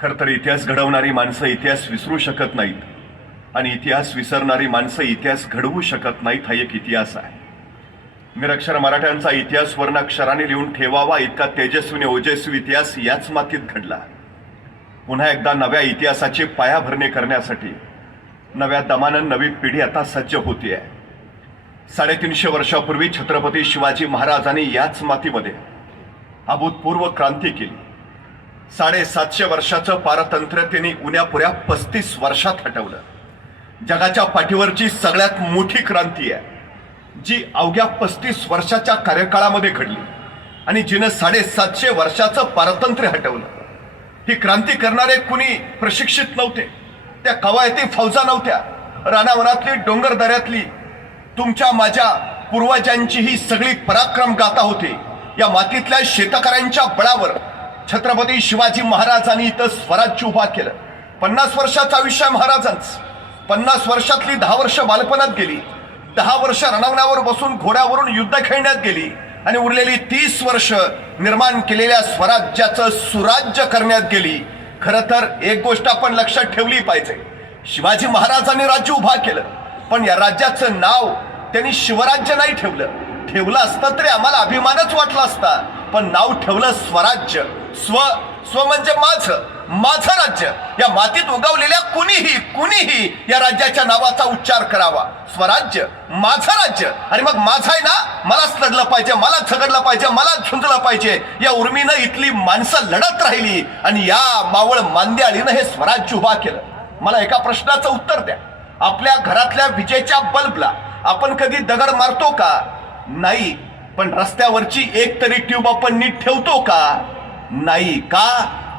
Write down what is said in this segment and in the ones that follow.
खरं तर इतिहास घडवणारी माणसं इतिहास विसरू शकत नाहीत आणि इतिहास विसरणारी माणसं इतिहास घडवू शकत नाहीत. हा एक इतिहास आहे. निरक्षर मराठ्यांचा इतिहास वर्णाक्षराने लिहून ठेवावा इतका तेजस्वी ओजस्वी इतिहास याच मातीत घडला. पुन्हा एकदा नव्या इतिहासाची पायाभरणी करण्यासाठी नव्या दमानं नवी पिढी आता सज्ज होतीये. 350 वर्षापूर्वी छत्रपती शिवाजी महाराजांनी याच मातीमध्ये अभूतपूर्व क्रांती केली. 750 वर्षाचं पारतंत्र्य त्यांनी उन्यापुऱ्या 35 वर्षात हटवलं. जगाच्या पाठीवरची सगळ्यात मोठी क्रांती आहे जी अवघ्या 35 वर्षाच्या कार्यकाळामध्ये घडली आणि जिनं 750 वर्षाचं पारतंत्र्य हटवलं. ही क्रांती करणारे कुणी प्रशिक्षित नव्हते. त्या कवायती फौजा नव्हत्या. रानावनातली डोंगरदऱ्यातली तुमच्या माझ्या पूर्वजांची ही सगळी पराक्रम गाथा होती. या मातीतल्या शेतकऱ्यांच्या बळावर छत्रपती शिवाजी महाराजांनी इथं स्वराज्य उभा केलं. 50 वर्षाचं आयुष्य महाराजांचं. 50 वर्षातली 10 वर्ष बालपणात गेली. 10 वर्ष रणांगणावर बसून घोड्यावरून युद्ध खेळण्यात गेली आणि उरलेली 30 वर्ष निर्माण केलेल्या स्वराज्याचं सुराज्य करण्यात गेली. खरं तर एक गोष्ट आपण लक्षात ठेवली पाहिजे. शिवाजी महाराजांनी राज्य उभा केलं पण या राज्याचं नाव त्यांनी शिवराज्य नाही ठेवलं. ठेवलं असतं तरी आम्हाला अभिमानच वाटला असता. पण नाव ठेवलं स्वराज्य. स्व म्हणजे माझं राज्य. या मातीत उगवलेल्या कुणीही या राज्याच्या नावाचा उच्चार करावा. स्वराज्य, माझं राज्य. आणि मग माझं आहे ना, मलाच लढलं पाहिजे, मलाच झगडलं पाहिजे, मलाच झुंजलं पाहिजे या उर्मीनं इथली माणसं लढत राहिली आणि या मावळ मांद्याळीनं हे स्वराज्य उभा केलं. मला एका प्रश्नाचं उत्तर द्या. आपल्या घरातल्या विजेच्या बल्बला आपण कधी दगड मारतो का? नाही. पण रस्त्यावरची एक तरी ट्यूब आपण नीट ठेवतो का? नाही. का?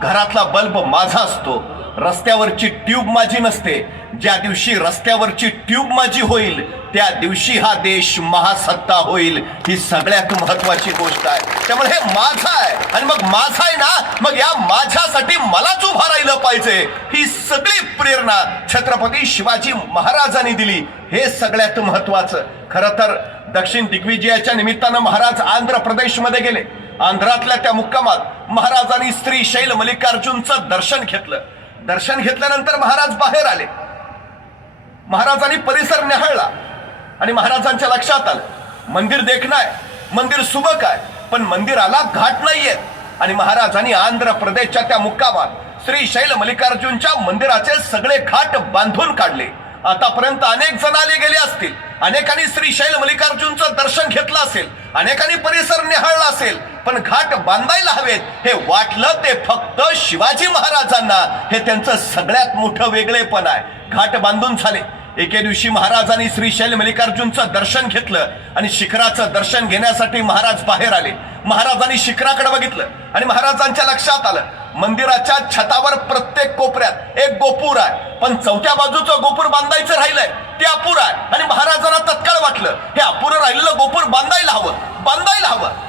घरातला बल्ब माझा असतो, रस्त्यावरची ट्यूब माझी नसते. ज्या दिवशी रस्त्यावरची ट्यूब माझी होईल त्या दिवशी हा देश महासत्ता होईल. ही सगळ्यात महत्वाची गोष्ट आहे. त्यामुळे हे माझं आहे आणि मग माझं आहे ना, मग या माझ्यासाठी मलाच उभा राहिलं पाहिजे. ही सगळी प्रेरणा छत्रपती शिवाजी महाराजांनी दिली. हे सगळ्यात महत्वाचं. खरं तर दक्षिण दिग्विजयाच्या निमित्तानं महाराज आंध्र प्रदेशमध्ये गेले. आंध्रातल्या त्या मुक्कामात महाराजांनी श्रीशैल मल्लिकार्जुनचं दर्शन घेतलं. दर्शन घेतल्यानंतर महाराज बाहेर आले. महाराजांनी परिसर निहाळला आणि महाराजांच्या लक्षात आलं मंदिर देखणं आहे, मंदिर सुबक आहे, पण मंदिराला घाट नाहीये. आणि महाराजांनी आंध्र प्रदेशच्या त्या मुक्कामात श्रीशैल मल्लिकार्जुनच्या मंदिराचे सगळे घाट बांधून काढले. आतापर्यंत अनेक जण आले गेले असतील. अनेकांनी श्रीशैल मल्लिकार्जुनचं दर्शन घेतलं असेल, अनेकांनी परिसर निहाळला असेल, पण घाट बांधायला हवेत हे वाटलं ते फक्त शिवाजी महाराजांना. हे त्यांचं सगळ्यात मोठं वेगळेपण आहे. घाट बांधून झाले. एके दिवशी महाराजांनी श्रीशैल मल्लिकार्जुनचं दर्शन घेतलं आणि शिखराचं दर्शन घेण्यासाठी महाराज बाहेर आले. महाराजांनी शिखराकडे बघितलं आणि महाराजांच्या लक्षात आलं मंदिराच्या छतावर प्रत्येक कोपऱ्यात एक गोपूर आहे, पण चौथ्या बाजूचं गोपूर बांधायचं राहिलंय, ते अपुरं आहे. आणि महाराजांना तत्काळ वाटलं हे अपुरं राहिलेलं गोपूर बांधायला हवं.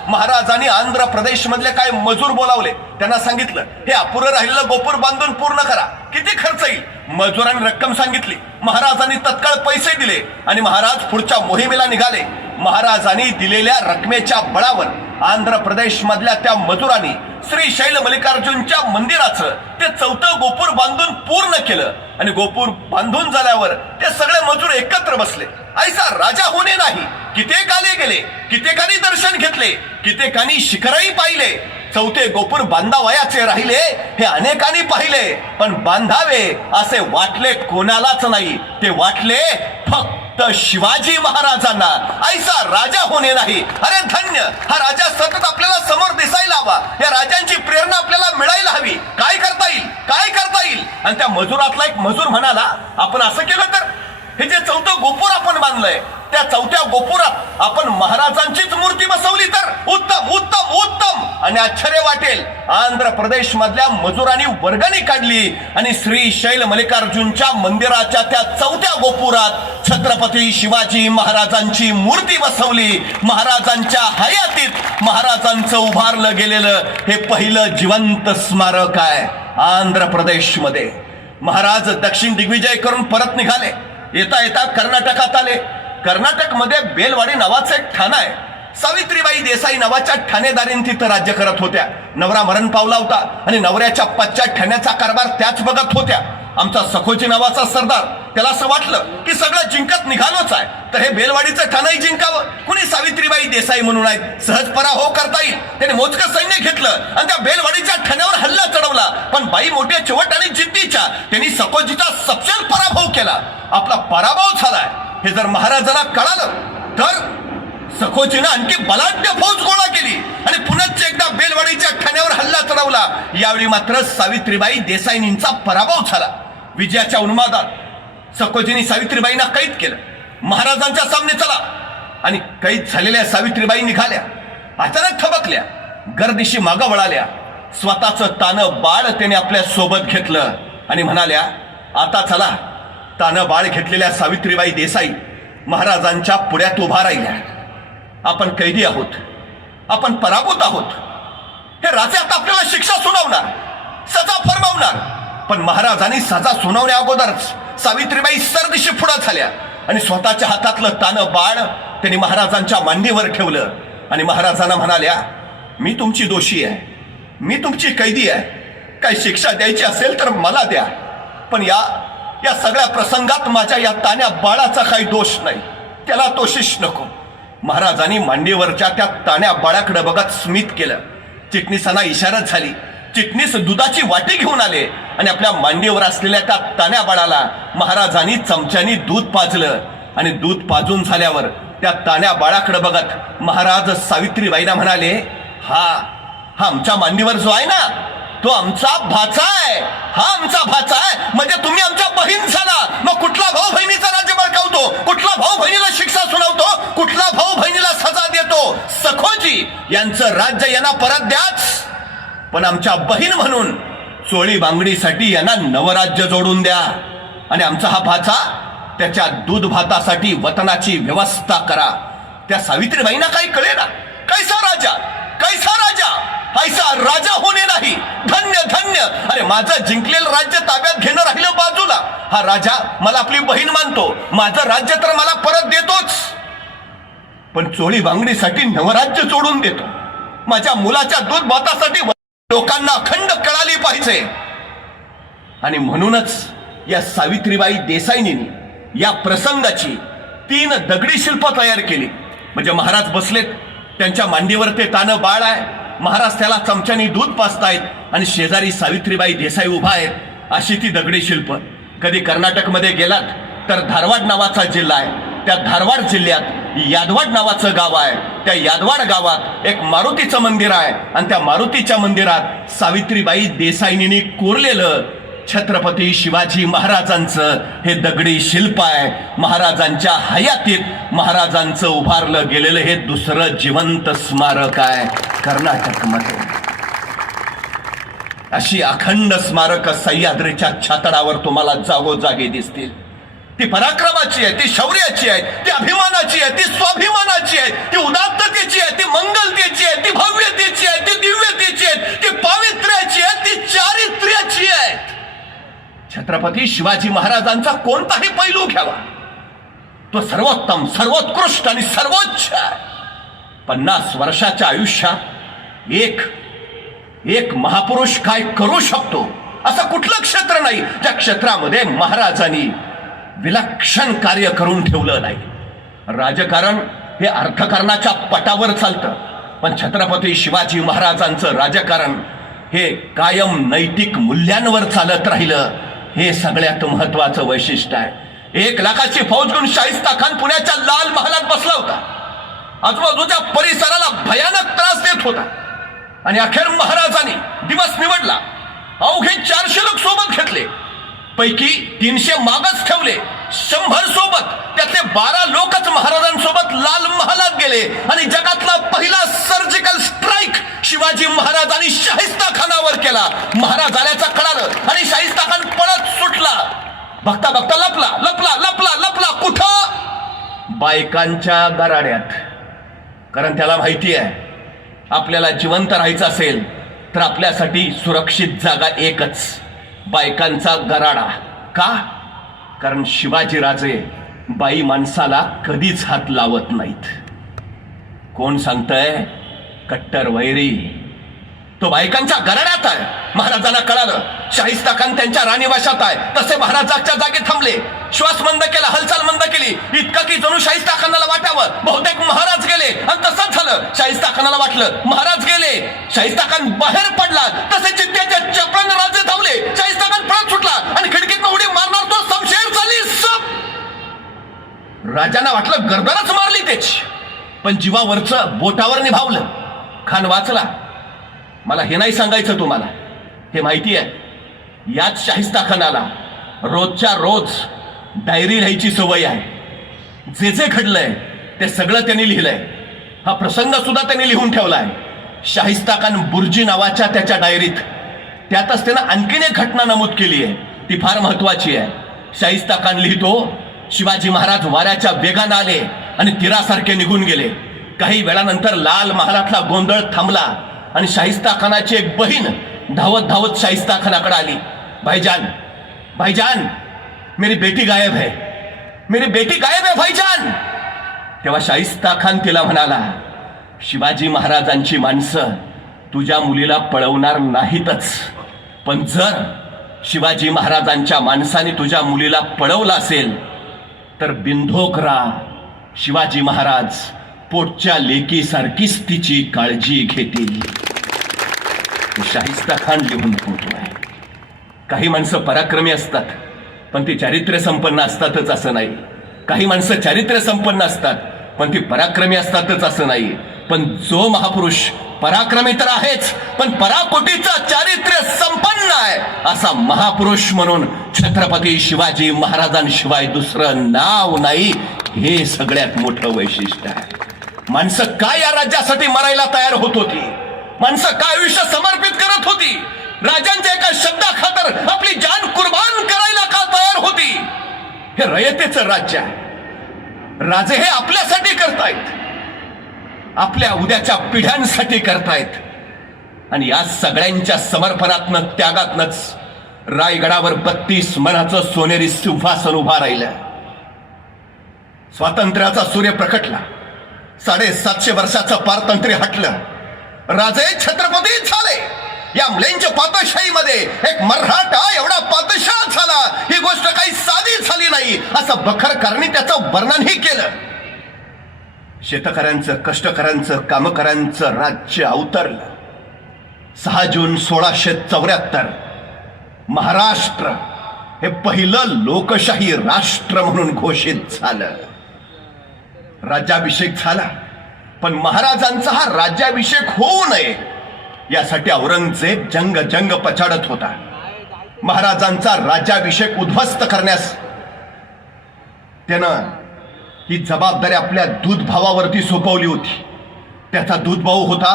महाराजांनी आंध्र प्रदेश मधले काय मजूर बोलावले. त्यांना सांगितलं हे अपुरं राहिलेलं गोपूर बांधून पूर्ण करा. किती खर्च येईल? मजुरांनी रक्कम सांगितली. महाराजांनी तत्काळ पैसे दिले आणि महाराज पुढच्या मोहिमेला निघाले. महाराजांनी दिलेल्या रकमेच्या बळावर आंध्र प्रदेश मधल्या त्या मजुरांनी श्रीशैल मल्लिकार्जुनच्या मंदिराचं ते चौथं गोपूर बांधून पूर्ण केलं. आणि गोपूर बांधून झाल्यावर ते सगळे मजूर एकत्र बसले. ऐसा राजा होणे नाही. कित्येक आले गेले, कित्येकानी दर्शन घेतले, कित्येकानी शिखरही पाहिले. चौथे गोपूर बांधावयाचे राहिले हे अनेकांनी पाहिले, पण बांधावे असे वाटले कोणालाच नाही. ते वाटले फक्त शिवाजी महाराजांना. ऐसा राजा होणे नाही. अरे धन्य हा राजा सतत आपल्याला समोर दिसायला हवा. या राजांची प्रेरणा आपल्याला मिळायला हवी. काय करता येईल, काय करता येईल? आणि त्या मजुरातला एक मजूर म्हणाला आपण असं केलं तर हे जे चौथं गोपूर आपण बांधलंय त्या चौथ्या गोपुरात आपण महाराजांचीच मूर्ती बसवली तर उत्तम उत्तम उत्तम. आणि आश्चर्य वाटेल आंध्र प्रदेश मधल्या मजुरांनी वर्गणी काढली आणि श्रीशैल मल्लिकार्जुनच्या मंदिराच्या त्या चौथ्या गोपुरात छत्रपती शिवाजी महाराजांची मूर्ती बसवली. महाराजांच्या हयातीत महाराजांचं उभारलं गेलेलं हे पहिलं जिवंत स्मारक आहे आंध्र प्रदेश मध्ये. महाराज दक्षिण दिग्विजय करून परत निघाले. येता येता कर्नाटकात आले. कर्नाटक मध्ये बेलवाडी नावाचं एक ठाणं आहे. सावित्रीबाई देसाई नावाच्या ठाणेदारीन तिथं राज्य करत होत्या. नवरा मरण पावला होता आणि नवऱ्याच्या पश्चात ठाण्याचा कारभार त्याच बघत होत्या. आमचा सखोजी नावाचा सरदार, त्याला असं वाटलं की सगळं जिंकत निघालोच आहे, तर हे बेलवाडीचं ठाणंही जिंकावं. कुणी सावित्रीबाई देसाई म्हणून आहेत, सहज पराभव करता येईल. त्याने मोजकं सैन्य घेतलं आणि त्या बेलवाडीच्या ठाण्यावर हल्ला चढवला. पण बाई मोठ्या चिवट आणि जिद्दीच्या त्यांनी सखोजीचा सपशेल पराभव केला. आपला पराभव झालाय हे जर महाराजांना कळालं तर सखोजीनं आणखी बलाढ्य फौज गोळा केली आणि पुन्हा एकदा बेलवाडीच्या ठाण्यावर हल्ला चढवला. यावेळी मात्र सावित्रीबाई देसाईंचा पराभव झाला. विजयाच्या उन्मादात सखोजींनी सावित्रीबाईंना कैद केलं. महाराजांच्या सामने चला आणि कैद झालेल्या सावित्रीबाई निघाल्या. अचानक थबकल्या, गर्दीशी मागं वळाल्या. स्वतःचं तानं बाळ त्याने आपल्या सोबत घेतलं आणि म्हणाल्या, आता चला. तानं बाळ घेतलेल्या सावित्रीबाई देसाई महाराजांच्या पुढ्यात उभा राहिल्या. आपण कैदी आहोत, आपण पराभूत आहोत. हे राजे आता आपल्याला शिक्षा सुनावणार, सजा फरमावणार. पण महाराजांनी सजा सुनावण्या अगोदरच सावित्रीबाई सरदिशी पुढे झाल्या आणि स्वतःच्या हातातलं तानं बाळ त्यांनी महाराजांच्या मांडीवर ठेवलं आणि महाराजांना म्हणाल्या, मी तुमची दोषी आहे, मी तुमची कैदी आहे. काही शिक्षा द्यायची असेल तर मला द्या, पण या सगळ्या प्रसंगात माझ्या या तान्या बाळाचा काही दोष नाही, त्याला दोषीच नको. महाराजांनी मांडीवरच्या त्या ताण्या बाळाकडे बघत स्मित केलं. चिटणीसांना इशारा झाली. चिटणीस दुधाची वाटी घेऊन आले आणि आपल्या मांडीवर असलेल्या त्या ताण्या बाळाला महाराजांनी चमच्यानी दूध पाजलं आणि दूध पाजून झाल्यावर त्या ताण्या बाळाकडे बघत महाराज सावित्रीबाईंना म्हणाले, हा आमच्या मांडीवर जो आहे ना, तो आमचा भाचा आहे. हा आमचा भाचा आहे म्हणजे तुम्ही आमच्या बहीण झाला. मग कुठला भाऊ बहिणीचा राज्य बळकावतो, कुठला भाऊ बहिणीला शिक्षा सुनावतो, कुठला भाऊ बहिणीला सजा देतो? सखोजी यांचं राज्य यांना परत द्याच, पण आमच्या बहीण म्हणून चोळी बांगडीसाठी यांना नवराज्य जोडून द्या आणि आमचा हा भाचा त्याच्या दूध भातासाठी वतनाची व्यवस्था करा. त्या सावित्रीबाईंना काही कळेना. कैसा राजा, कैसा राजा, ऐसा राजा होणे नाही. धन्य धन्य. अरे माझं जिंकलेलं राज्य ताब्यात घेणं राहिलं बाजूला, हा राजा मला आपली बहीण मानतो, माझं राज्य तर मला परत देतोच, पण चोळी बांगडीसाठी नवराज्य जोडून देतो. माझ्या मुलाच्या दूध भातासाठी लोकांना अखंड कळाली पाहिजे. आणि म्हणूनच या सावित्रीबाई देसाईंनी या प्रसंगाची 3 दगडी शिल्प तयार केली. म्हणजे महाराज बसलेत, त्यांच्या मांडीवर ते तानं बाळ आहे, महाराज त्याला चमच्यानी दूध पाजतायत आणि शेजारी सावित्रीबाई देसाई उभा आहेत. अशी ती दगडी शिल्प. कधी कर्नाटकमध्ये गेलात तर धारवाड नावाचा जिल्हा आहे, त्या धारवाड जिल्ह्यात यादवाड नावाचं गाव आहे. त्या यादवाड गावात एक मारुतीचं मंदिर आहे आणि त्या मारुतीच्या मंदिरात सावित्रीबाई देसाईंनी कोरलेलं छत्रपती शिवाजी महाराजांचं हे दगडी शिल्प आहे. महाराजांच्या हयातीत महाराजांचं उभारलं गेलेलं हे दुसरं जिवंत स्मारक आहे कर्नाटकमध्ये. अशी अखंड स्मारक सह्याद्रीच्या छातडावर तुम्हाला जागोजागी दिसतील. ती पराक्रमाची आहे, ती शौर्याची आहे, ती अभिमानाची आहे, ती स्वाभिमानाची आहे, ती उदात्ततेची आहे, ती मंगलतेची आहे, ती भव्यतेची आहे, ती दिव्यतेची आहे, ती पावित्र्याची आहे, ती चारित्र्याची आहे. छत्रपती शिवाजी महाराजांचा कोणताही पैलू घ्यावा, तो सर्वोत्तम, सर्वोत्कृष्ट आणि सर्वोच्च आहे. 50 वर्षाच्या आयुष्यात एक महापुरुष काय करू शकतो असं कुठलं क्षेत्र नाही ज्या क्षेत्रामध्ये महाराजांनी विलक्षण कार्य करून ठेवलं नाही. राजकारण हे अर्थकारणाच्या पटावर चालतं, पण छत्रपती शिवाजी महाराजांचं राजकारण हे कायम नैतिक मूल्यांवर चालत राहिलं. हे सगळ्यात महत्वाचं वैशिष्ट्य आहे. 1 लाखाची फौज घेऊन शाहिस्ता खान पुण्याच्या लाल महालात बसला होता. आजूबाजूच्या परिसराला भयानक त्रास देत होता आणि अखेर महाराजांनी दिवस निवडला. अवघे 400 लोक सोबत घेतले, पैकी 300 मागच ठेवले. 100 सोबत, त्यातले 12 लोकच महाराजांसोबत लाल महालात गेले आणि जगातला पहिला सर्जिकल स्ट्राईक शिवाजी महाराजांनी शाहिस्ता खानावर केला. महाराज आल्याचं कळालं आणि शाहिस्ता खान पळत सुटला. बघता बघता लपला लपला लपला लपला. कुठं? बायकांच्या गराड्यात. कारण त्याला माहिती आहे आपल्याला जिवंत राहायचं असेल तर आपल्यासाठी सुरक्षित जागा एकच, बायकांचा गराडा. का? कारण शिवाजीराजे बाई माणसाला कधीच हात लावत नाहीत. कोण सांगतंय? कट्टर वैरी. तो बायकांच्या गरड्यात आहे. महाराजांना कळालं शाहिस्ता खान त्यांच्या राणीवाशात आहे. तसे महाराज जागच्या जागी थांबले, श्वास मंद केला, हालचाल मंद केली, इतकं की जणू शाहिस्ता खानाला वाटावं बहुतेक महाराज गेले. आणि तसंच झालं. शाहिस्ता खानाला वाटलं महाराज गेले. शाहिस्ता खान बाहेर पडला, तसे चित्त्याच्या चपळाने राजे धावले. शाहिस्ता खान पळत सुटला आणि खिडकीतनं उडी मारणार तो शमशेर झाली सप. राजांना वाटलं गर्दनच मारली त्याची, पण जीवावरचं बोटावर निभावलं. खान वाचला. मला हे नाही सांगायचं तुम्हाला, हे माहिती आहे. याच शाहिस्ता खानाला रोजच्या रोज डायरी लिहायची सवय आहे. जे जे घडलंय ते सगळं त्यांनी लिहिलंय. हा प्रसंग सुद्धा त्यांनी लिहून ठेवला आहे शाहिस्ता खान बुर्जी नावाच्या त्याच्या डायरीत. त्यातच त्यानं आणखीन एक घटना नमूद केली आहे, ती फार महत्वाची आहे. शाहिस्ता खान लिहितो, शिवाजी महाराज वाऱ्याच्या वेगानं आले आणि तीरासारखे निघून गेले. काही वेळानंतर लाल महालातला गोंधळ थांबला आणि शाहिस्ता खानाची एक बहीण धावत धावत शाहिस्ता खानाकडे आली. भाईजान, भाईजान, मेरी बेटी गायब है, मेरी बेटी गायब है भाईजान. तेव्हा शाहिस्ता खान तिला म्हणाला, शिवाजी महाराजांची माणसं तुझ्या मुलीला पळवणार नाहीतच, पण जर शिवाजी महाराजांच्या माणसाने तुझ्या मुलीला पळवलं असेल तर बिंधोकरा शिवाजी महाराज पोटच्या लेकीसारखीच तिची काळजी घेतील. शाहिस्ता खान लिहून ठेवतोय. काही माणसं पराक्रमी असतात, पण ती चारित्र्य संपन्न असतातच असं नाही. काही माणसं चारित्र्य संपन्न असतात, पण ती पराक्रमी असतातच असं नाही. पण जो महापुरुष पराक्रमी तर आहेच, पण पराकोटीचा चारित्र्य संपन्न आहे असा महापुरुष म्हणून छत्रपती शिवाजी महाराजांशिवाय दुसरं नाव नाही. हे सगळ्यात मोठं वैशिष्ट्य आहे. माणसं काय या राज्यासाठी मरायला तयार होत होती, माणसं काय आयुष्य समर्पित करत होती, राजांच्या एका शब्दाखातर आपली जान कुर्बान करायला का तयार होती. हे रयतेचं राज्य आहे. राजे हे आपल्यासाठी करतायत, आपल्या उद्याच्या पिढ्यांसाठी करतायत. आणि या सगळ्यांच्या समर्पणात्मक त्यागातनच रायगडावर 32 मनाचं सोनेरी सिंहासन उभा राहिलं. स्वातंत्र्याचा सूर्य प्रकटला. 750 वर्षाचं पारतंत्र्य हटलं. राजे छत्रपती झाले. या म्लेंच पातशाहीमध्ये एक मराठा एवढा पातशाह झाला, ही गोष्ट काही साधी झाली नाही असं बखरकरांनी त्याचं वर्णनही केलं. शेतकऱ्यांचं, कष्टकऱ्यांचं, कामकऱ्यांचं राज्य अवतरलं. 6 जून 1674 महाराष्ट्र हे पहिलं लोकशाही राष्ट्र म्हणून घोषित झालं. राज्याभिषेक झाला, पण महाराजांचा हा राज्याभिषेक होऊ नये यासाठी औरंगजेब जंग पछाडत होता. महाराजांचा राज्याभिषेक उद्ध्वस्त करण्यास त्यानं ही जबाबदारी आपल्या दूध भावावरती सोपवली होती. त्याचा दूध भाऊ होता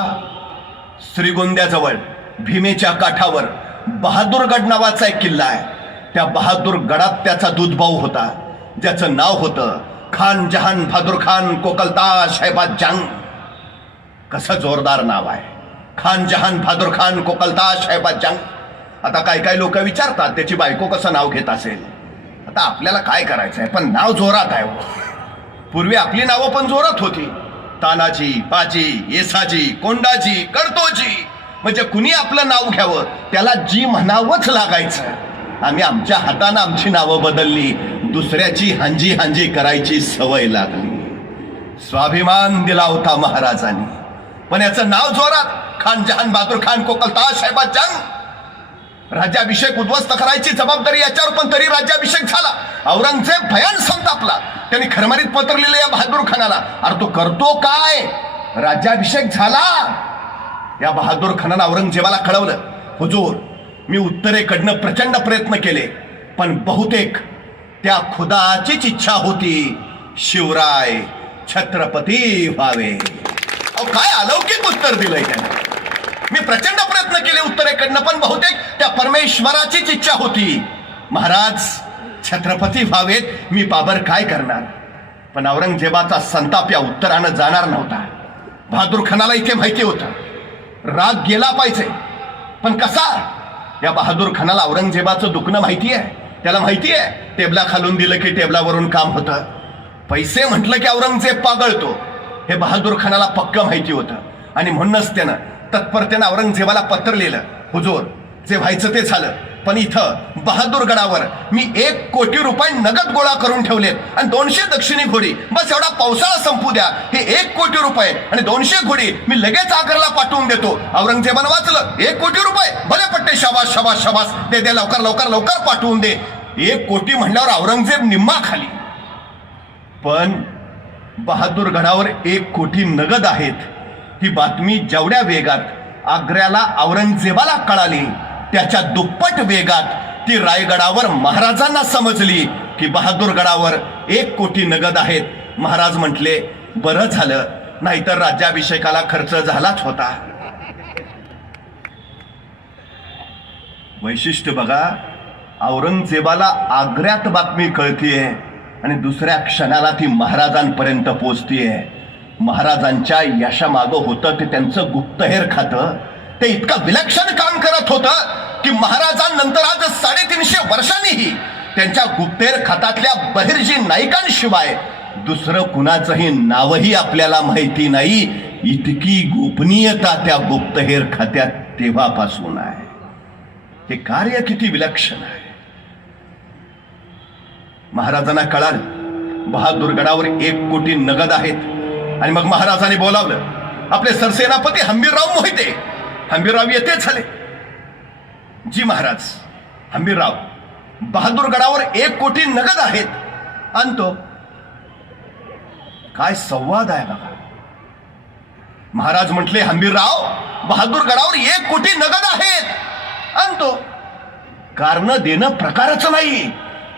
श्रीगोंद्याजवळ भीमेच्या काठावर बहादूरगड नावाचा एक किल्ला आहे. त्या बहादूरगडात त्याचा दूध भाऊ होता, ज्याचं नाव होतं खान जहान बहादूर खान कोकलताज शहबाज जंग. कसं जोरदार नाव आहे, खान जहान बहादूर खान कोकलताज शहबाज जंग. आता काय लोक विचारतात त्याची बायको कसं नाव घेत असेल. आता आपल्याला काय करायचंय, पण नाव जोरात आहे. पूर्वी आपली नावं पण जोरात होती, तानाजी, बाजी, येसाजी, कोंडाजी, कडतोजी. म्हणजे कुणी आपलं नाव घ्यावं त्याला जी म्हणावंच लागायचं. आम्ही आमच्या हातानं आमची नावं बदलली, दुसऱ्याची हांजी हांजी करायची सवय लागली. स्वाभिमान दिला होता महाराजांनी, पण याचं नाव जोरात खान जहान बहादूर खान कोकलताज शहबाज जंग. राज्याभिषेक उद्ध्वस्त करायची जबाबदारी याच्यावर, पण तरी राज्याभिषेक झाला. औरंगजेब भयान संतापला. त्यांनी खरमरीत पत्र लिहिलं या बहादूर खानाला. अरे तो करतो काय, राज्याभिषेक झाला. या बहादूर खानानं औरंगजेबाला कळवलं, हुजूर मी उत्तरेकडनं प्रचंड प्रयत्न केले, पण बहुतेक त्या खुदाचीच इच्छा होती शिवराय छत्रपती व्हावे. काय अलौकिक उत्तर दिलंय त्यानं. मी प्रचंड प्रयत्न केले उत्तरेकडनं, पण बहुतेक त्या परमेश्वराचीच इच्छा होती महाराज छत्रपती व्हावेत. मी बाबर काय करणार. पण औरंगजेबाचा संताप या उत्तरानं जाणार नव्हता. बहादूर खानाला इथे माहिती होतं राग गेला पाहिजे, पण कसा. या बहादूर खानाला औरंगजेबाचं दुखणं माहिती आहे. त्याला माहिती आहे टेबला खालून दिलं की टेबलावरून काम होतं. पैसे म्हटलं की औरंगजेब पागळतो. हे बहादूर खानाला पक्क माहिती होतं आणि म्हणूनच त्यानं तत्परतेनं औरंगजेबाला पत्र लिहिलं, हुजूर जे व्हायचं ते झालं, पण इथं बहादूरगडावर मी 1 कोटी रुपये नगद गोळा करून ठेवलेत आणि 200 दक्षिणी घोडी, बस एवढा पावसाळा संपू द्या, हे 1 कोटी रुपये आणि 200 घोडी मी लगेच आग्र्याला पाठवून देतो. औरंगजेबानं वाचलं, 1 कोटी रुपये, भले पट्टे, शाबास शाबास शाबास, दे दे, लवकर लवकर लवकर पाठवून दे. 1 कोटी म्हणल्यावर औरंगजेब निम्मा खाली. पण बहादूरगडावर 1 कोटी नगद आहेत ही बातमी जेवढ्या वेगात आग्र्याला औरंगजेबाला कळाली, त्याच्या दुप्पट वेगात ती रायगडावर महाराजांना समजली की बहादूरगडावर 1 कोटी नगद आहेत. महाराज म्हटले, बरं झालं, नाहीतर राज्याभिषेकाला खर्च झालाच होता. वैशिष्ट्य बघा, औरंगजेबाला आग्र्यात बातमी कळतीये आणि दुसऱ्या क्षणाला ती महाराजांपर्यंत पोचतीये. महाराजांच्या यशामागं होतं ते त्यांचं गुप्तहेर खातं. ते इतकं विलक्षण काम करत होतं की महाराजांनंतर आज 350 वर्षांनीही त्यांच्या गुप्तहेर खात्यातल्या बहिर्जी नायकांशिवाय दुसरं कुणाचंही नावही आपल्याला माहिती नाही. इतकी गोपनीयता त्या गुप्तहेर खात्यात तेव्हापासून आहे. हे कार्य किती विलक्षण आहे. महाराजांना कळालं बहादूरगडावर 1 कोटी नगद आहेत आणि मग महाराजांनी बोलावलं आपले सरसेनापती हंबीरराव मोहिते. हंबीरराव येते झाले. जी महाराज, हंबीरराव, बहादूरगडावर 1 कोटी नगद आहेत. आणतो. काय संवाद आहे बघा. महाराज म्हटले, हंबीरराव, बहादूरगडावर 1 कोटी नगद आहेत. आणतो. कारण देणं प्रकारच नाही.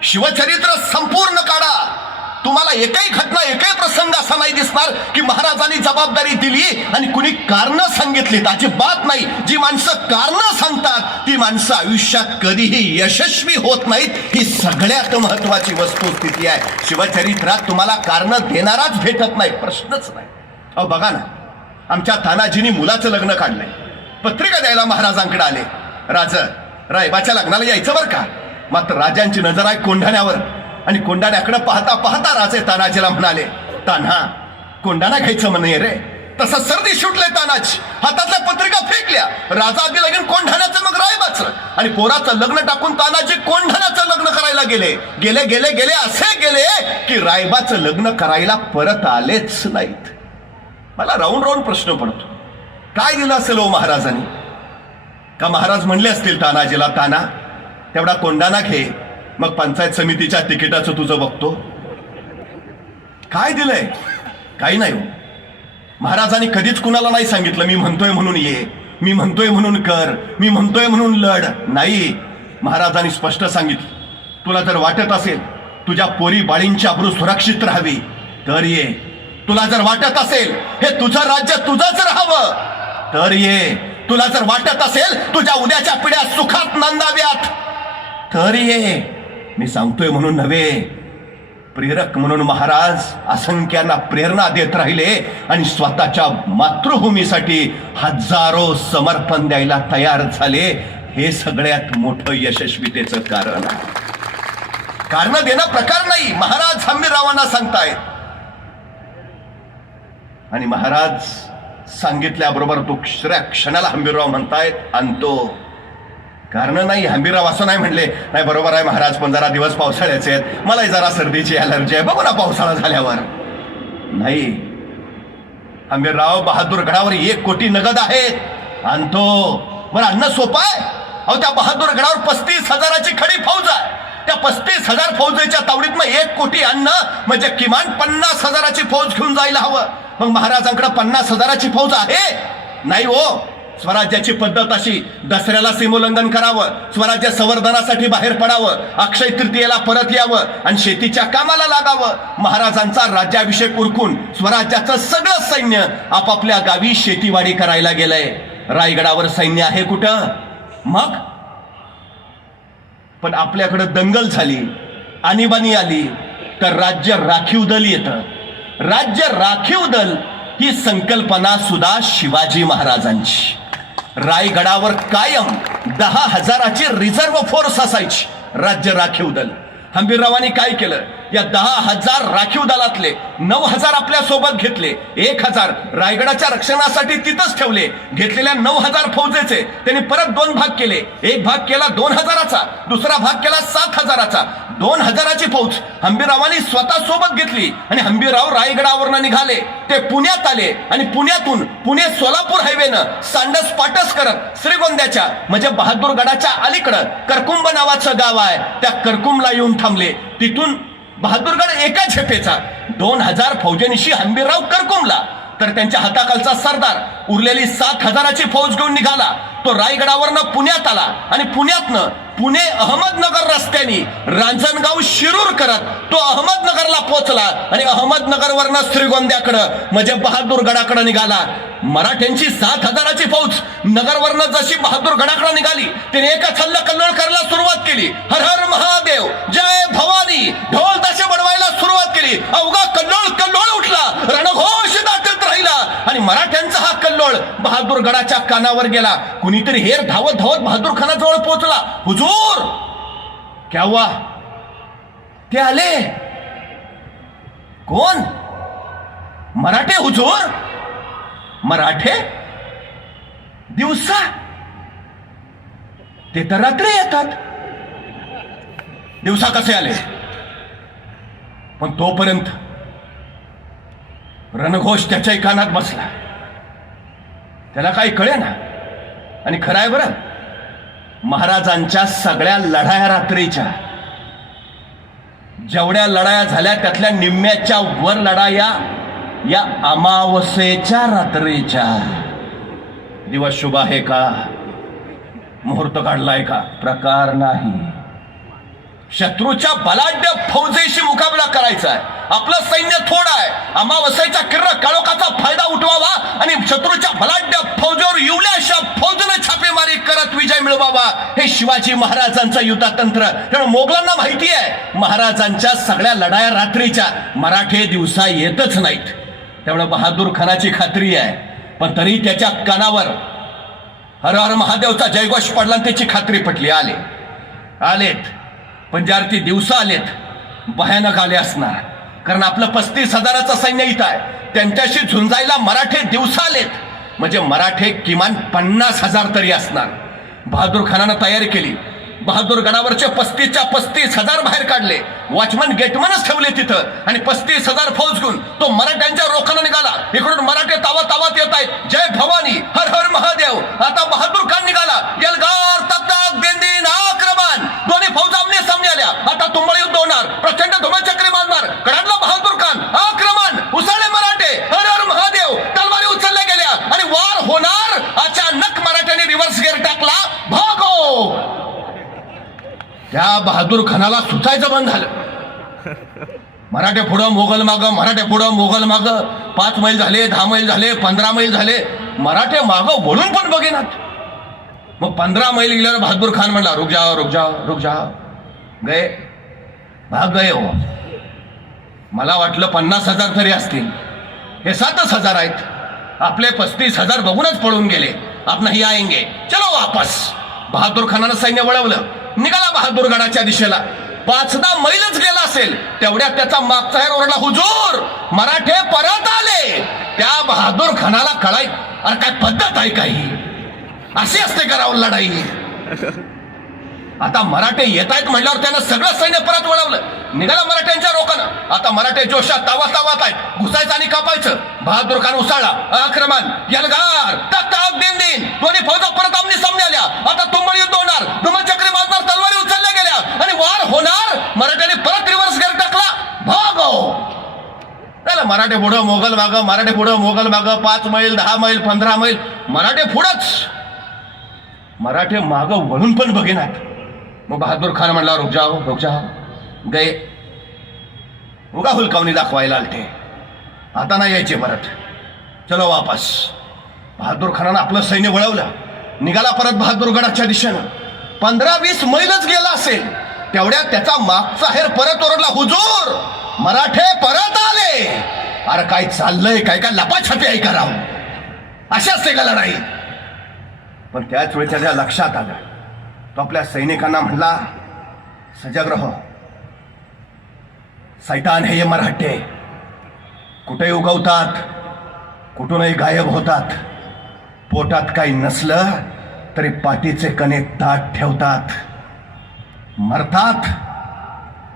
शिवचरित्र संपूर्ण काढा, तुम्हाला एकही घटना, एकही प्रसंग असा नाही दिसणार की महाराजांनी जबाबदारी दिली आणि कुणी कारण सांगितली. अजिबात नाही. जी माणसं कारण सांगतात ती माणसं आयुष्यात कधीही यशस्वी होत नाहीत. ही सगळ्यात महत्वाची वस्तुस्थिती आहे. शिवचरित्रात तुम्हाला कारण देणाराच भेटत नाही, प्रश्नच नाही. अहो बघा ना, आमच्या तानाजींनी मुलाचं लग्न काढलंय, पत्रिका द्यायला महाराजांकडे आले. रायबाच्या लग्नाला यायचं बरं का. मात्र राजांची नजर आहे कोंढाण्यावर आणि कोंढाण्याकडे पाहता पाहता राजे तानाजीला म्हणाले, तान्हा, कोंढाणा घ्यायचं म्हणे रे. तसं सर्दी सुटले तानाजी, हातातल्या पत्रिका फेकल्या. राजा आधी लगीन कोंढाण्याचं, मग रायबाचं, आणि पोराचं लग्न टाकून तानाजी कोंढाण्याचं लग्न करायला गेले. गेले गेले गेले असे गेले की रायबाचं लग्न करायला परत आलेच नाहीत. मला राऊंड राऊंड प्रश्न पडतो, काय दिलं असेल ओ महाराजांनी? का महाराज म्हणले असतील तानाजीला, ताना तेवढा कोंढाणा घे, मग पंचायत समितीच्या तिकिटाचं तुझं बघतो. काय दिलंय? काही नाही. महाराजांनी कधीच कुणाला नाही सांगितलं मी म्हणतोय म्हणून ये, मी म्हणतोय म्हणून कर, मी म्हणतोय म्हणून लढ. नाही, महाराजांनी स्पष्ट सांगितलं, तुला जर वाटत असेल तुझ्या पोरी बाळींची अब्रू सुरक्षित राहावी तर ये. तुला जर वाटत असेल हे तुझं राज्य तुझंच राहावं तर ये. तुला जर वाटत असेल तुझ्या उद्याच्या पिढ्या सुखात नांदाव्यात तर ये. मी सांगतोय म्हणून नव्हे, प्रेरक म्हणून महाराज असंख्यांना प्रेरणा देत राहिले आणि स्वतःच्या मातृभूमीसाठी हजारो समर्पण द्यायला तयार झाले. हे सगळ्यात मोठं यशस्वीतेचं कारण आहे. कारण देणं प्रकार नाही, महाराज हंबीररावांना सांगतायत. आणि महाराज सांगितल्याबरोबर दुसऱ्या क्षणाला हंबीरराव म्हणतायत, आणतो. कारण नाही, हंबीरराव असं नाही म्हणले, नाही बरोबर आहे महाराज, पण जरा दिवस पावसाळ्याचे आहेत, मलाही जरा सर्दीची अलर्जी आहे, बघू ना पावसाळा झाल्यावर. नाही, हंबीरराव, बहादूरगडावर 1 कोटी नगद आहेत. आणतो. बरं, आणणं सोपं आहे? अहो, त्या बहादूरगडावर 35,000ची खडी फौज आहे. त्या 35,000 फौजेच्या तावडीत मग 1 कोटी आणणं म्हणजे किमान 50,000ची फौज घेऊन जायला हवं. मग महाराजांकडे 50,000ची फौज आहे? नाही हो. स्वराज्याची पद्धत अशी, दसऱ्याला सीमोल्लंघन करावं, स्वराज्य संवर्धनासाठी बाहेर पडावं, अक्षय तृतीयेला परत यावं आणि शेतीच्या कामाला लागावं. महाराजांचा राज्याभिषेक उरकून स्वराज्याचं सगळं सैन्य आपापल्या गावी शेतीवाडी करायला गेलंय. रायगडावर सैन्य आहे कुठं? मग पण आपल्याकडे दंगल झाली, आणीबाणी आली तर राज्य राखीव दल येतं. राज्य राखीव दल ही संकल्पना सुद्धा शिवाजी महाराजांची. रायगडावर कायम 10,000ची रिझर्व्ह फोर्स असायची, राज्य राखीव दल. हंबीररावांनी काय केलं, या 10,000 राखीव दलातले 9,000 आपल्या सोबत घेतले, 1,000 रायगडाच्या रक्षणासाठी तिथंच ठेवले. घेतलेल्या 9,000 फौजेचे त्यांनी परत 2 भाग केले. एक भाग केला 2,000चा, दुसरा भाग केला 7,000चा. 2,000ची फौज हंबीररावांनी स्वतः सोबत घेतली आणि हंबीरराव रायगडावरनं निघाले. ते पुण्यात आले आणि पुण्यातून पुणे सोलापूर हायवेनं सांडस पाटस करत श्रीगोंद्याच्या म्हणजे बहादूरगडाच्या अलीकडं करकुंब नावाचं गाव आहे, त्या करकुंबला येऊन थांबले. तिथून बहादूरगड एका झेपेचा. 2,000 फौजेनिशी हंबीरराव करकुंबला, तर त्यांच्या हाताखालचा सरदार उरलेली 7,000ची फौज घेऊन निघाला. तो रायगडावरनं पुण्यात आला आणि पुण्यातनं पुणे अहमदनगर रस्त्याने रांजणगाव शिरूर करत तो अहमदनगरला पोहोचला आणि अहमदनगरवरनं श्रीगोंद्याकडं म्हणजे बहादूरगडाकडे निघाला. मराठ्यांची 7,000ची फौज नगरवरनं जशी बहादूरगडाकडे निघाली, त्याने एकच हल्ला कल्लोळ करायला सुरुवात केली. हर हर महादेव, जय भवानी, ढोल ताशे बडवायला सुरुवात केली. अवघा कल्लोळ कल्लोळ उठला, रणघोष दाटत राहिला आणि मराठ्यांचा हा कल्लोळ बहादूरगडाच्या कानावर गेला. कुणीतरी हेर धावत धावत बहादूर खानाजवळ पोहोचला. हुजूर, क्या हुआ? ते आले. कोण? मराठे हुजूर. मराठे दिवसा? ते तर रात्री येतात. दिवसा कसे आले? पण तोपर्यंत रणघोष त्याच्याही कानात बसला. त्याला काही कळे ना. आणि खरं आहे बरं, महाराजांच्या सगळ्या लढाया रात्रीच्या, जेवढ्या लढाया झाल्या त्यातल्या निम्म्याच्या वर लढाया या अमावस्येच्या रात्रीच्या. दिवस शुभ आहे का? मुहूर्त काढलाय का? प्रकार नाही. शत्रूच्या बलाढ्य फौजेशी मुकाबला करायचा आहे. आपलं सैन्य थोडं आहे. अमावस्येच्या किरण काळोखाचा फायदा उठवावा आणि शत्रूच्या बलाढ्य फौजेवर येवल्याशा फौजेने छापेमारी करत विजय मिळवावा, हे शिवाजी महाराजांचं युद्धतंत्र. त्यामुळे मोगलांना माहिती आहे महाराजांच्या सगळ्या लढाया रात्रीच्या, मराठे दिवसा येतच नाहीत. त्यामुळे बहादूर खानाची खात्री आहे. पण तरी त्याच्या कानावर हर हर महादेवचा जयघोष पडला आणि त्याची खात्री पटली. आलेत पण ज्या अर्थी दिवसा आलेत, भयानक आले असणार. कारण आपलं 35,000चं सैन्य इथं आहे. त्यांच्याशी झुंजायला मराठे दिवसा आलेत म्हणजे मराठे किमान 50,000 तरी असणार. बहादूर खानानं तयारी केली. बहादूरगडावरचे 35च्या 35,000 बाहेर काढले. वॉचमन गेटमनच ठेवले तिथं आणि 35,000 फौज घेऊन तो मराठ्यांच्या रोखानं निघाला. इकडून मराठे तावत तावत येत आहेत. जय भवानी, हर हर महादेव. आता बहादूर खान निघाला. एल्गार, तकतक, दिनदिन, आक्रमण. दोन्ही फौज आमने सामने आल्या. आता तुंबळ युद्ध होणार. प्रचंड धुमचक्री मारणार. कडाडला बहादूर खान. आक्रमण. उसळले मराठे. हर हर महादेव. तलवारी उचलल्या गेल्या आणि वार होणार. अचानक मराठ्यांनी रिव्हर्स गिअर टाकला. भागो. त्या बहादूर खानाला सुचायचं बंद झालं. मराठे पुढं, मोगल मागं, मराठे पुढं, मोगल मागं. 5 मैल झाले, 10 मैल झाले, 15 मैल झाले. मराठे मागं वळून पण बघेनात. मग 15 मैल गेल्यावर बहादूर खान म्हणला, रुक जाओ रुक जाओ रुक जाओ. गए, भाग गए हो. मला वाटलं 50,000 तरी असतील. हे 7,000 आहेत. आपले 35,000 बघूनच पळून गेले. आप नाही आएंगे, चलो वापस. बहादूर खानानं सैन्य वळवलं. निघाला बहादूरगडाच्या दिशेला. 5-10 मैलच गेला असेल तेवढ्यात त्याचा मागचा हेर ओरडला, हुजूर, मराठे परत आले. त्या बहादूर खानाला कळाय, अरे काय पद्धत आहे काही? अशी असते करावं लढाई? आता मराठे येत आहेत म्हटल्यावर त्यानं सगळं सैन्य परत वळवलं. निघाला मराठ्यांच्या रोखानं. आता मराठे जोशात तावात तावात आहेत. घुसायचं आणि कापायचं. बहादूर खान उसळला. आक्रमण. यलगार, तकतक, दिनदिन. दोन्ही फौजा परत आमने सामने आल्या. आता तुंबळ युद्ध होणार. धुमचक्री मारणार. तलवारी उचलल्या गेल्या आणि वार होणार. मराठ्यांनी परत रिव्हर्स गिअर टाकला. भागो. त्याला मराठे पुढं, मोगल मागं, मराठे पुढं, मोगल मागं. 5 मैल, 10 मैल, 15 मैल. मराठे पुढंच. मराठे मागं वळून पण बघेनात. मग बहादूर खान म्हणला, रुक जाओ रुक जाओ. गए. उगा हुलकावणी दाखवायला आलते. आता नाही यायचे परत. चलो वापस. बहादूर खानानं आपलं सैन्य वळवलं. निघाला परत बहादूरगडाच्या दिशेनं. 15-20 मैलच गेला असेल तेवढ्यात त्याचा मागचा हेर परत ओरडला, हुजूर, मराठे परत आले. अरे काय चाललंय? काय काय लपाछपी आहे करावं? अशाच असते का लढाई? पण त्याच वेळी त्याच्या लक्षात आलं. तो आपल्या सैनिकांना म्हणला, सजग रहो, सैतान हे मराठे कुठे उगवतात, कुठूनही गायब होतात. पोटात काही नसलं तरी पाठीचे कणे ताट ठेवतात. मरतात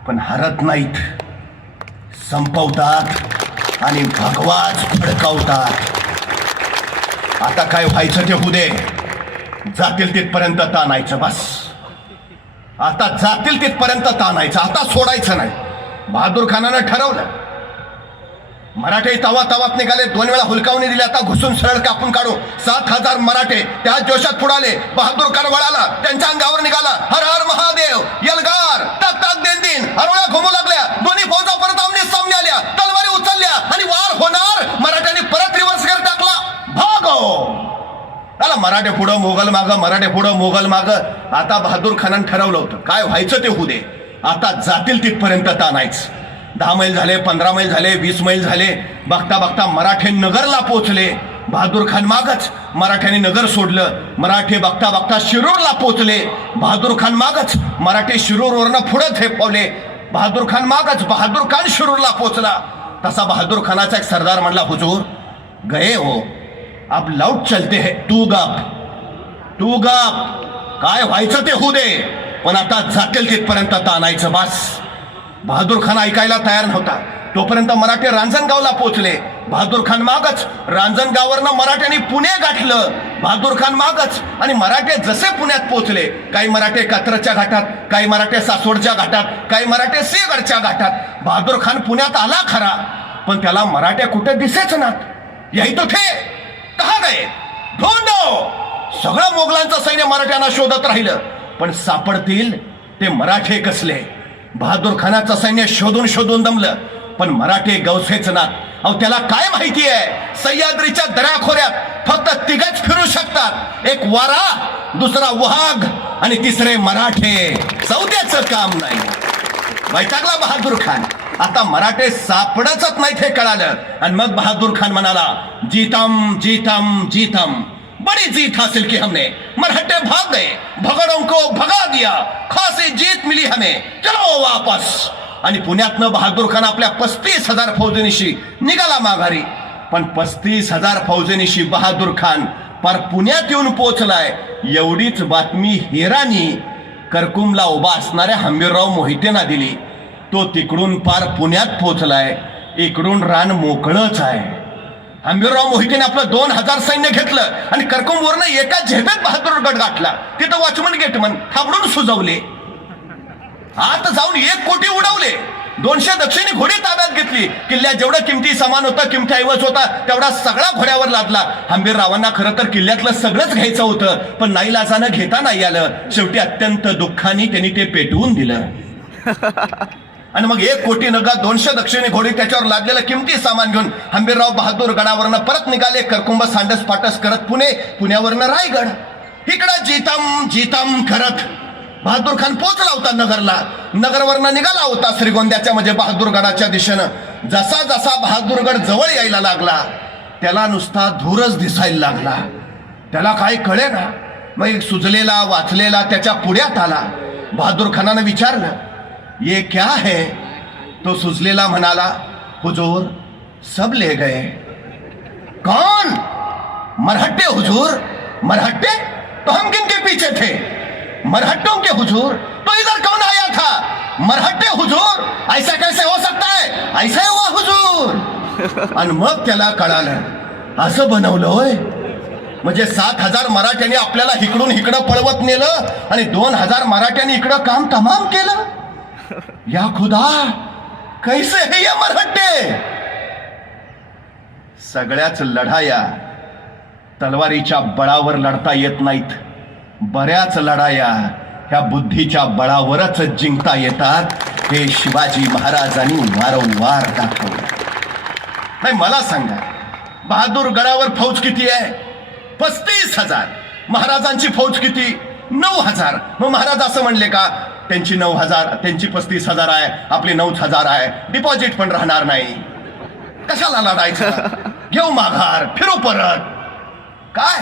पण हरत नाहीत, संपवतात आणि भगवाच फडकावतात. आता काय व्हायचं ते होऊ दे, जातील तिथपर्यंत ताणायचं बस. आता जातील तिथपर्यंत ताणायचं, आता सोडायचं नाही. बहादूर खानानं ठरवलं. मराठे तवात निघाले, 2 वेळा हुलकावणी दिली. आता घुसून सरळ कापून काढू. 7,000 मराठे त्या जोशात पुढाले. बहादूर खान वळाला, त्यांच्या अंगावर निघाला. हर हर महादेव, यलगार, टाक टाक दिन हरवळ्या घुमू लागल्या. दोन्ही फौजा परत आमने सामने आल्या, तलवारी उचलल्या आणि वार होणार. मराठ्यांनी परत रिव्हर्स गेअर टाकला. भागो. आला मराठे पुढं मोगल मागं, मराठे पुढं मोगल मागं. आता बहादूर खानानं ठरवलं होतं काय व्हायचं ते होऊ दे, आता जातील तिथपर्यंत ताणायचं. 10 मैल झाले, 15 मैल झाले, 20 मैल झाले. बघता बघता मराठे नगरला पोहोचले. बहादूर खान मागच. मराठ्यांनी नगर सोडलं. मराठे बघता बघता शिरूरला पोहोचले. बहादूर खान मागच. मराठे शिरूरवरनं पुढे झेपवले. बहादूर खान मागच. बहादूर खान शिरूरला पोहोचला. तसा बहादूर खानाचा एक सरदार म्हणला, हुजूर गए हो, अब लौट चलते हैं. तू गप, काय व्हायचं ते होऊ दे, पण आता जातील तिथपर्यंत ताणायचं बस. बहादूर खान ऐकायला तयार नव्हता. तोपर्यंत मराठे रांजणगावला पोहोचले. बहादूर खान मागच. रांजणगाववरनं मराठ्यांनी पुणे गाठलं. बहादूर खान मागच. आणि मराठे जसे पुण्यात पोहोचले, काही मराठे कात्रजच्या घाटात, काही मराठे सासवडच्या घाटात, काही मराठे सिंहगडच्या घाटात. बहादूर खान पुण्यात आला खरा, पण त्याला मराठे कुठे दिसेच नात. यही तो थे, कहा गए, ढोंडो. सगळं मोगलांचं सैन्य मराठ्यांना शोधत राहिलं, पण सापडतील ते मराठे कसले. बहादूर खानाचं सैन्य शोधून दमलं, पण मराठे गवसेच नात. अहो त्याला काय माहिती आहे, सह्याद्रीच्या दऱ्याखोऱ्यात फक्त 3घच फिरू शकतात. एक वारा, दुसरा वाघ आणि तिसरे मराठे. 4थ्याचं काम नाही. वैतागला बहादूर खान. आता मराठे सापडतच नाही हे कळालं. आणि मग बहादूर खान म्हणाला, जीतम जीतम जीतम, बड़ी जीत हासिल की हमने. मराठे भाग गए, भगड़ों को भगा दिया, खासी जीत मिली हमें, चलो वापस. आणि पुण्यातनं बहादूर खान आपल्या 35,000 फौजेनिशी निघाला माघारी. पण 35,000 फौजेनिशी बहादूर खान पार पुण्यात येऊन पोहोचलाय. एवढीच बातमी हेरानी करकुमला उभा असणाऱ्या हंबीरराव मोहितेंना दिली. तो तिकडून पार पुण्यात पोहोचलाय. इकडून रान मोकळंच आहे. हंबीरराव मोहितेने आपलं 2,000 सैन्य घेतलं आणि करकुमवरनं एका झेपेत बहादूरगड गाठला. तिथं वॉचमन गेटमन थांबडून सुजवले. आत जाऊन 1 कोटी उडवले. 200 दक्षिणी घोडी ताब्यात घेतली. किल्ल्यात जेवढं किमती सामान होतं, किमती ऐवज होता, तेवढा सगळा घोड्यावर लादला. हंबीररावांना खरं तर किल्ल्यातलं सगळंच घ्यायचं होतं, पण नाईलाजानं घेता नाही आलं. शेवटी अत्यंत दुःखाने त्यांनी ते पेटवून दिलं. आणि मग 1 कोटी नगा, 200 दक्षिणी घोडी, त्याच्यावर लादलेलं किमती सामान घेऊन हंबीरराव बहादूर गडावरनं परत निघाले. करकुंभ सांडस पाटस करत पुण्यावरनं रायगड. इकडं जीतम जीतम करत बहादूर खान पोहोचला होता नगरला. नगरवरनं निघाला होता श्रीगोंद्याच्या म्हणजे बहादूरगडाच्या दिशेनं. जसा जसा बहादूरगड जवळ यायला लागला, त्याला नुसता धूरच दिसायला लागला. त्याला काही कळे ना. मग एक सुजलेला वाचलेला त्याच्या पुढ्यात आला. बहादूर खानानं विचारलं, ये क्या है? तो सुजलेला म्हणाला, हुजूर सब ले गए. कौन? मरहट्टे हुजूर. मरहट्टे? तो हम किनके पीछे थे? मरहट्टों के हुजूर. तो इधर कौन आया था? मरहट्टे हुजूर. ऐसा कैसे हो सकता है? ऐसा हुआ हुजूर. आणि मग त्याला कळालं, असं बनवलं होय. म्हणजे 7,000 मराठ्यांनी आपल्याला इकडं पळवत नेलं आणि 2,000 मराठ्यांनी इकडं काम तमाम केलं. या खुदा, कैसे है ये मराठे? सगळ्याच लढाया तलवारीच्या बळावर लढता येत नाहीत. बऱ्याच लढाया ह्या बुद्धीच्या बळावरच जिंकता येतात. हे शिवाजी महाराजांनी वारंवार दाखवलं. नाही, मला सांगा, बहादूर गडावर फौज किती आहे? 35,000. महाराजांची फौज किती? 9,000. मग महाराज असं म्हणले का, त्यांची 9,000, त्यांची 35,000 आहे, आपली 9,000 आहे, डिपॉझिट पण राहणार नाही, कशाला लढायचं, घेऊ माघार, फिरू परत. काय,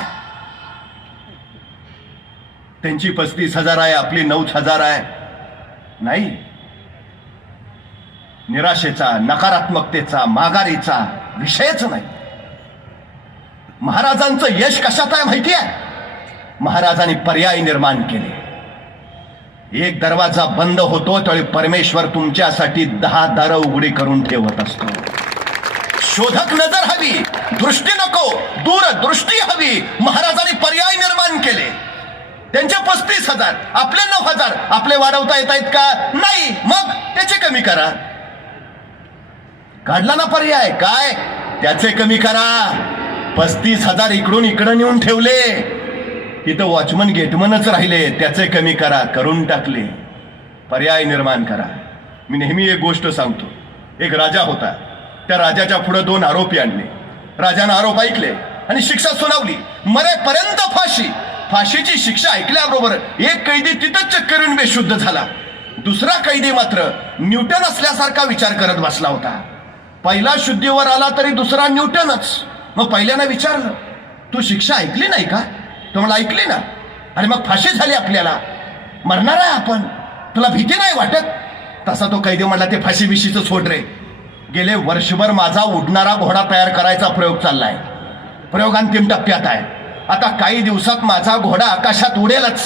त्यांची 35,000 आहे, आपली 9,000 आहे? नाही, निराशेचा, नकारात्मकतेचा, माघारीचा विषयच नाही. महाराजांचं यश कशात आहे माहिती आहे? महाराजांनी पर्याय निर्माण केले. एक दरवाजा बंद होतो त्यावेळी परमेश्वर तुमच्यासाठी 10 दारं उघडी करून ठेवत असतो. शोधक नजर हवी, दृष्टी नको, दूरदृष्टी हवी. महाराजांनी पर्याय निर्माण केले. त्यांचे 35,000, आपले 9,000. आपले वाढवता येत आहेत का? नाही. मग त्याचे कमी करा. काढला ना पर्याय, काय त्याचे कमी करा. 35,000 इकडून इकडं नेऊन ठेवले. इथं वॉचमन गेटमनच राहिले, त्याचे कमी करा. करून टाकले. पर्याय निर्माण करा. मी नेहमी एक गोष्ट सांगतो. एक राजा होता. त्या राजाच्या पुढे 2 आरोपी आणले. राजानं आरोप ऐकले आणि शिक्षा सुनावली. मरेपर्यंत फाशी. फाशीची शिक्षा ऐकल्याबरोबर एक कैदी तिथंच चक्करून बेशुद्ध झाला. दुसरा कैदी मात्र न्यूटन असल्यासारखा विचार करत बसला होता. पहिला शुद्धीवर आला तरी दुसरा न्यूटनच. मग पहिल्यानं विचारलं, तू शिक्षा ऐकली नाही का? तो मला ऐकली ना. आणि मग फाशी झाली आपल्याला, मरणार आहे आपण, तुला भीती नाही वाटत? तसा तो कैदी म्हणला, ते फाशी बिशीचं सोड रे. गेले वर्षभर माझा उडणारा घोडा तयार करायचा प्रयोग चाललाय. प्रयोग अंतिम टप्प्यात आहे. आता काही दिवसात माझा घोडा आकाशात उडेलच.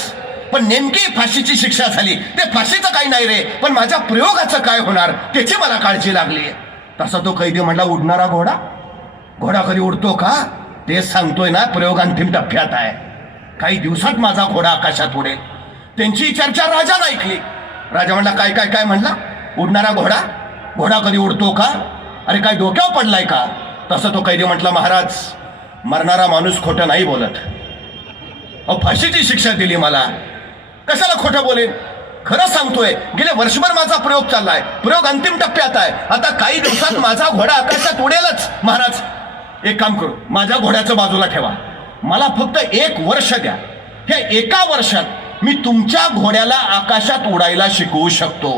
पण नेमकी फाशीची शिक्षा झाली. ते फाशीचं काही नाही रे, पण माझ्या प्रयोगाचं काय होणार त्याची मला काळजी लागली. तसा तो कैदी म्हणला, उडणारा घोडा? घोडा कधी उडतो का? तेच सांगतोय ना, प्रयोग अंतिम टप्प्यात आहे. काही दिवसात माझा घोडा आकाशात उडेल. त्यांची चर्चा राजानं ऐकली. राजा म्हणला, काय काय काय म्हणला? उडणारा घोडा? घोडा कधी उडतो का? अरे काय डोक्यावर पडलाय का? तसं तो कैदी म्हटला, महाराज, मरणारा माणूस खोटं नाही बोलत. अहो, फाशीची शिक्षा दिली मला, कशाला खोटं बोलेन? खरं सांगतोय. गेले वर्षभर माझा प्रयोग चाललाय. प्रयोग अंतिम टप्प्यात आहे. आता काही दिवसात माझा घोडा आकाशात उडेलच. महाराज, एक काम करू, माझ्या घोड्याचं बाजूला ठेवा. मला फक्त 1 वर्ष द्या. हे 1 वर्षात मी तुमच्या घोड्याला आकाशात उडायला शिकवू शकतो.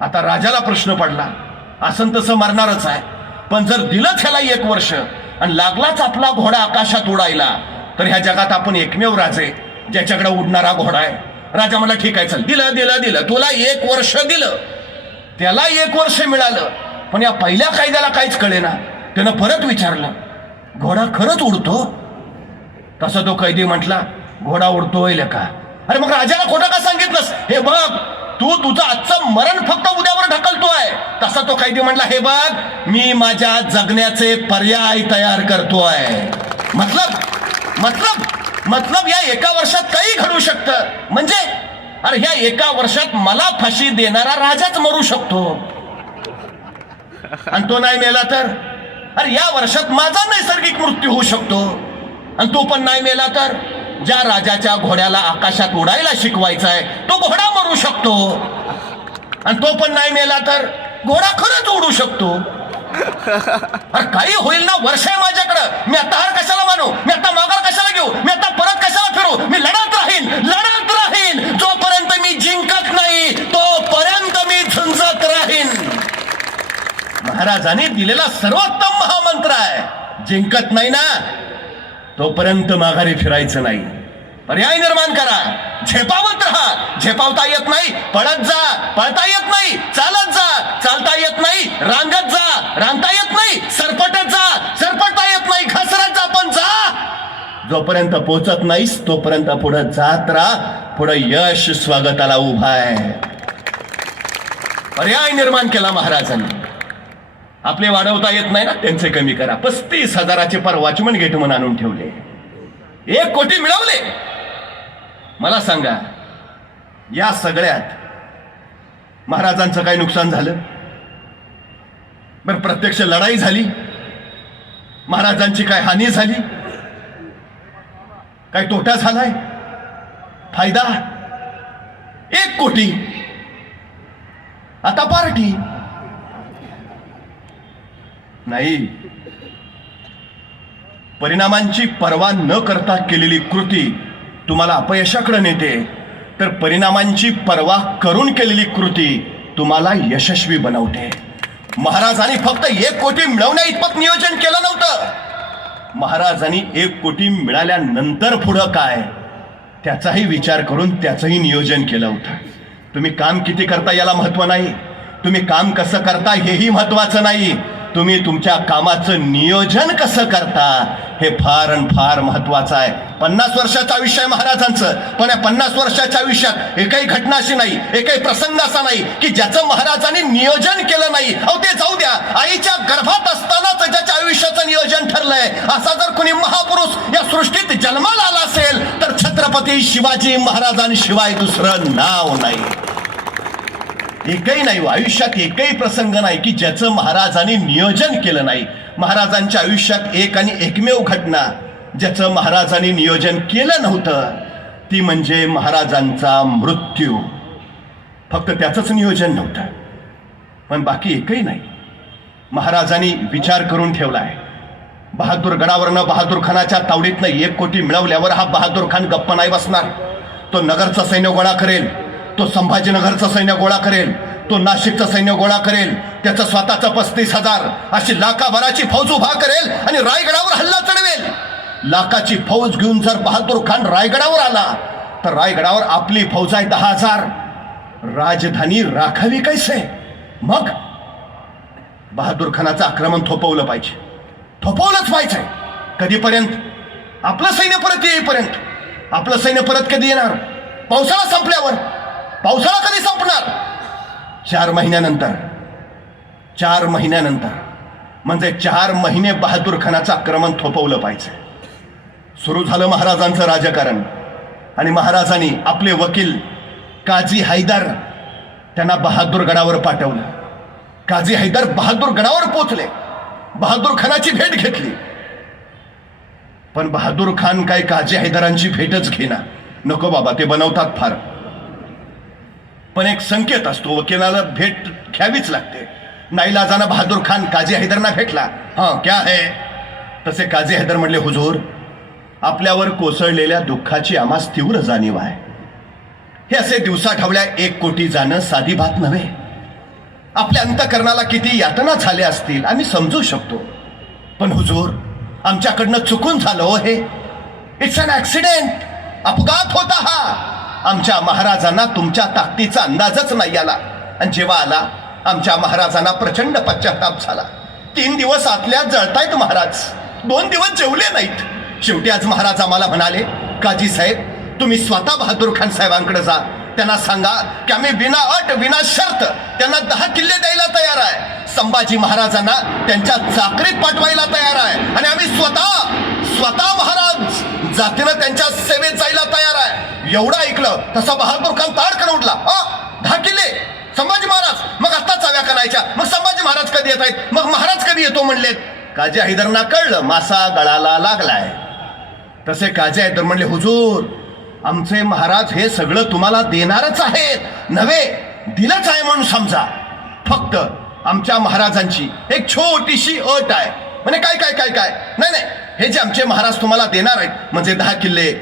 आता राजाला प्रश्न पडला, असं तसं मरणारच आहे, पण जर दिलंच ह्याला 1 वर्ष आणि लागलाच आपला घोडा आकाशात उडायला, तर ह्या जगात आपण एकमेव राजे ज्याच्याकडे उडणारा घोडा आहे. राजा म्हणला, ठीक आहे, चल, दिलं दिलं दिलं, तुला 1 वर्ष दिलं. त्याला 1 वर्ष मिळालं. पण या पहिल्या कायद्याला काहीच कळेना. त्यानं परत विचारलं, घोडा खरंच उडतो? तसं तो कैदी म्हटला, घोडा उडतोय का? अरे मग राजाला खोटं का सांगितलंस? हे बघ, तू तुझं आजचं मरण फक्त उद्यावर ढकलतोय. तसा तो कैदी म्हटला, हे बघ, मी माझ्या जगण्याचे पर्याय तयार करतोय. मतलब या 1 वर्षात काही घडू शकतं. म्हणजे अरे ह्या 1 वर्षात मला फाशी देणारा राजाच मरू शकतो. आणि तो नाही मेला तर? अरे या वर्षात माझा नैसर्गिक मृत्यू होऊ शकतो. आणि तो पण नाही मेला तर? ज्या राजाच्या घोड्याला आकाशात उडायला शिकवायचा आहे तो घोडा मरू शकतो. आणि तो पण नाही मेला तर घोडा खरंच उडू शकतो. अरे काही होईल ना, वर्ष आहे माझ्याकडं. मी आता हार कशाला मानू? मी आता माघार कशाला घेऊ? मी आता परत कशाला फिरू? मी लढत राहीन. जोपर्यंत मी जिंकत नाही तोपर्यंत मी झुंजत राहीन. महाराजांनी दिलेला सर्वोत्तम महामंत्र आहे. जिंकत नाही ना तोपर्यंत माघारी फिरायचं नाही. पर्याय निर्माण करा. झेपावत राहा. झेपावता येत नाही, पळत जा. पळता येत नाही, चालत जा. चालता येत नाही, रांगत जा. रांगता येत नाही, सरपटत जा. सरपटता येत नाही, घसरत जा. पण जा. जोपर्यंत पोचत नाहीस तोपर्यंत पुढे जात राहा. पुढे यश स्वागताला उभा आहे. पर्याय निर्माण केला महाराजांनी. आपले वाढवता येत नाही ना, त्यांचे कमी करा. 35,000चे पर वॉचमन गेटमन आणून ठेवले. 1 कोटी मिळवले. मला सांगा, या सगळ्यात महाराजांचं काही नुकसान झालं? बरं, प्रत्यक्ष लढाई झाली? महाराजांची काय हानी झाली? काय तोटा झालाय? फायदा? 1 कोटी. आता पार्टी नाही. परिणामांची पर्वा न करता केलेली कृती तुम्हाला अपयशाकडे नेते, तर परिणामांची पर्वा करून केलेली कृती तुम्हाला यशस्वी बनवते. महाराजांनी फक्त 1 कोटी मिळवण्या इतपत नियोजन केलं नव्हतं. महाराजांनी 1 कोटी मिळाल्यानंतर पुढं काय त्याचाही विचार करून त्याचंही नियोजन केलं होतं. तुम्ही काम किती करता याला महत्व नाही, तुम्ही काम कसं करता हेही महत्वाचं नाही, तुम्ही तुमच्या कामाचं नियोजन कसं करता हे फार आणि फार महत्वाचं आहे. 50 वर्षाचं आयुष्य आहे महाराजांचं, पण या 50 वर्षाच्या आयुष्यात एकही घटना अशी नाही, एकही प्रसंग असा नाही की ज्याचं महाराजांनी नियोजन केलं नाही. अहो ते जाऊ द्या, आईच्या गर्भात असतानाच ज्याच्या आयुष्याचं नियोजन ठरलंय असा जर कोणी महापुरुष या सृष्टीत जन्माला आला असेल तर छत्रपती शिवाजी महाराजांशिवाय दुसरं नाव नाही. एकही नाही, आयुष्यात एकही प्रसंग नाही की ज्याचं महाराजांनी नियोजन केलं नाही. महाराजांच्या आयुष्यात एक आणि एकमेव घटना ज्याचं महाराजांनी नियोजन केलं नव्हतं ती म्हणजे महाराजांचा मृत्यू. फक्त त्याचंच नियोजन नव्हतं, पण बाकी एकही नाही. महाराजांनी विचार करून ठेवलाय. बहादूर गडावरनं बहादूर खानाच्या तावडीतनं 1 कोटी मिळवल्यावर हा बहादूर खान गप्प नाही बसणार. तो नगरचं सैन्य गोळा करेल, तो संभाजीनगरचं सैन्य गोळा करेल, तो नाशिकचं सैन्य गोळा करेल, त्याचं स्वतःचं 35,000 अशी लाखाभराची फौज उभा करेल आणि रायगडावर हल्ला चढवेल. लाखाची फौज घेऊन जर बहादूर खान रायगडावर आला तर रायगडावर आपली फौज आहे 10,000. राजधानी राखावी कैसे? मग बहादूर खानाचं आक्रमण थोपवलं पाहिजे, थोपवलंच पाहिजे. कधीपर्यंत? आपलं सैन्य परत येईपर्यंत. आपलं सैन्य परत कधी येणार? पावसाळा संपल्यावर. पावसाळा कधी संपणार? 4 महिन्यानंतर. 4 महिन्यानंतर म्हणजे 4 महिने बहादूर खानाचं आक्रमण थोपवलं पाहिजे. सुरू झालं महाराजांचं राजकारण आणि महाराजांनी आपले वकील काझी हैदर त्यांना बहादूर गडावर पाठवलं. काझी हैदर बहादूर गडावर पोचले, बहादूर खानाची भेट घेतली. पण बहादूर खान काय काझी हैदरांची भेटच घेना. नको बाबा, ते बनवतात फार, पण एक संकेत असतो, वकिलाला भेट घ्यावीच लागते. नाईलाजानं बहादूर खान काझी हैदरना भेटला. हां, क्या है? तसे काझी हैदर म्हणले, हुजूर, आपल्यावर कोसळलेल्या दुःखाची आम्हास तीव्र जाणीव आहे. हे असे दिवसाढवळ्या 1 कोटी जाणं साधी बात नव्हे. आपल्या अंतःकरणाला किती यातना झाल्या असतील आम्ही समजू शकतो, पण हुजूर, आमच्याकडनं चुकून झालं हो हे. It's an accident. अपघात होता हा. आमच्या महाराजांना तुमच्या ताकदीचा अंदाजच नाही आला, आणि जेव्हा आला आमच्या महाराजांना प्रचंड पश्चाताप झाला. 3 दिवस आतल्या जळतायत महाराज, 2 दिवस जेवले नाहीत. शेवटी आज महाराज आम्हाला म्हणाले, काझी साहेब, तुम्ही स्वतः बहादूर खान साहेबांकडे जा, त्यांना सांगा की आम्ही विना अट विना शर्त त्यांना 10 किल्ले द्यायला तयार आहे. संभाजी महाराजांना त्यांच्या चाकरीत पाठवायला तयार आहे, आणि आम्ही स्वतः महाराज जातीनं त्यांच्या सेवेत जायला तयार आहे. एवढं ऐकलं तसा बहादूर खान ताडकन उठला. 10 किल्ले संभाजी महाराज, मग आता चाव्या करायच्या. मग संभाजी महाराज कधी येत आहेत? मग महाराज कधी येतो म्हणलेत. काझी हैदरना कळलं मासा गळाला लागलाय. तसे काझी हैदर म्हणले, हुजूर, आमचे महाराज हे सगळं तुम्हाला देणारच आहेत, नव्हे दिलंच आहे म्हणून समजा. फक्त आमच्या महाराजांची एक छोटीशी अट आहे. म्हणे काय काय काय काय? नाही, हे जे आमचे महाराज तुम्हाला देणार आहेत म्हणजे 10 किल्ले,